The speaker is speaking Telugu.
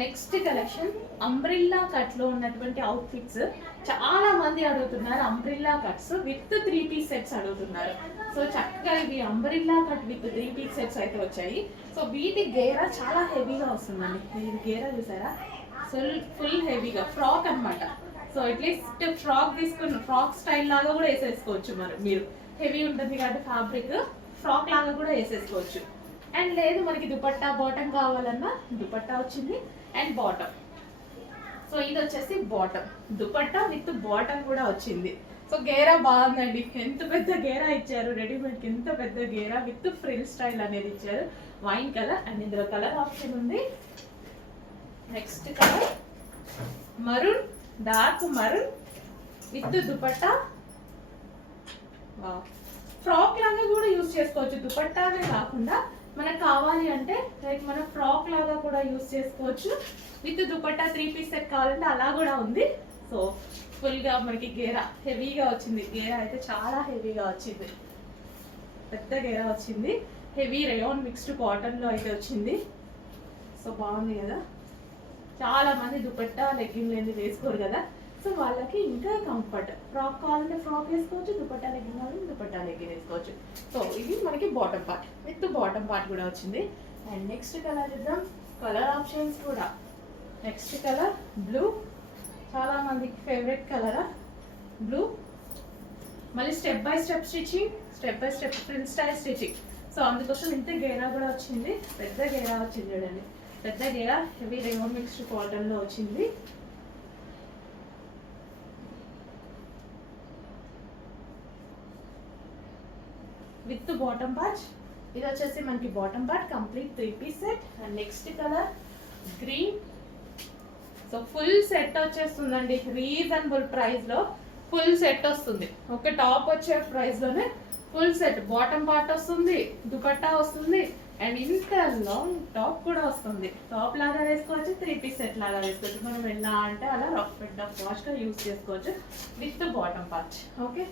నెక్స్ట్ కలెక్షన్ అంబ్రిల్లా కట్ లో ఉన్నటువంటి అవుట్ఫిట్స్ చాలా మంది అడుగుతున్నారు. Umbrella cuts with 3 piece sets అడుగుతున్నారు. సో చక్కగా ఇవి umbrella cut with 3 piece sets అయితే వచ్చాయి. సో వీటి గేరా చాలా హెవీగా వస్తుందండి. ఇది గేరా చూసారా, ఫుల్ హెవీగా ఫ్రాక్ అనమాట. సో అట్లీస్ట్ ఫ్రాక్ తీసుకున్న ఫ్రాక్ స్టైల్ లాగా కూడా వేసేసుకోవచ్చు. మీరు హెవీ ఉంటుంది కాబట్టి ఫ్యాబ్రిక్ ఫ్రాక్ లాగా కూడా వేసేసుకోవచ్చు. అండ్ లేదు మనకి దుపట్టా బాటమ్ కావాలన్నా దుపట్టా వచ్చింది అండ్ బాటమ్. సో ఇది వచ్చేసి బాటమ్, దుపట్టా విత్ బాటమ్ కూడా వచ్చింది. సో గేరా బాగుందండి, ఎంత పెద్ద గేరా ఇచ్చారు. రెడీమేడ్కి ఎంత పెద్ద గేరా విత్ ఫ్రిల్ స్టైల్ అనేది ఇచ్చారు. వైన్ కలర్ అండ్ ఇందులో కలర్ ఆప్షన్ ఉంది. Next colour maroon, dark maroon with dupatta. Frock లాగా కూడా యూజ్ చేసుకోవచ్చు. దుపట్టానే కాకుండా మనకు కావాలి అంటే లైక్ మన ఫ్రాక్ లాగా కూడా యూజ్ చేసుకోవచ్చు. విత్ దుపట్టా 3 పీస్ సెట్ కావాలంటే అలా కూడా ఉంది. సో ఫుల్గా మనకి గేరా హెవీగా వచ్చింది. గేరా అయితే చాలా హెవీగా వచ్చింది, పెద్ద గేరా వచ్చింది. హెవీ రేయాన్ మిక్స్డ్ కాటన్లో అయితే వచ్చింది. సో బాగుంది కదా. చాలా మంది దుపట్టా లెగ్గింగ్ లేని వేసుకోరు కదా, సో వాళ్ళకి ఇంకా కంఫర్ట్. ఫ్రాక్ కావాలంటే ఫ్రాక్ వేసుకోవచ్చు, దుపట్టా లెగ్గింగ్ కావాలంటే దుపట్టా లెగ్గింగ్ వేసుకోవచ్చు. సో ఇది మనకి bottom part with bottom part కూడా వచ్చింది. అండ్ నెక్స్ట్ కలర్ ఇద్దాం, కలర్ ఆప్షన్స్ కూడా. నెక్స్ట్ కలర్ బ్లూ, చాలా మందికి ఫేవరెట్ కలర్ బ్లూ. మళ్ళీ step by step stitching, step by step frill style stitching. So అందుకోసం ఇంత గేరా కూడా వచ్చింది, పెద్ద గేరా వచ్చింది చూడండి. పెద్ద గేరా హెవీ రేయాన్ మిక్స్డ్ కాటన్లో వచ్చింది. With bottom part. ఇది వచ్చేసి మనకి bottom part complete 3 piece set. And next colour green. So full set వచ్చేస్తుందండి, రీజనబుల్ ప్రైస్ లో ఫుల్ సెట్ వస్తుంది. ఒక టాప్ వచ్చే ప్రైస్ లోనే ఫుల్ సెట్. బాటమ్ పార్ట్ వస్తుంది, దుపట్టా వస్తుంది అండ్ ఇంత లాంగ్ టాప్ కూడా వస్తుంది. టాప్ లాగా వేసుకోవచ్చు, 3 పీస్ సెట్ లాగా వేసుకోవచ్చు. మనం ఎలా అంటే అలా రఫ్ అండ్ టఫ్ వాష్ గా యూజ్ చేసుకోవచ్చు విత్ బాటమ్ పార్ట్. ఓకే.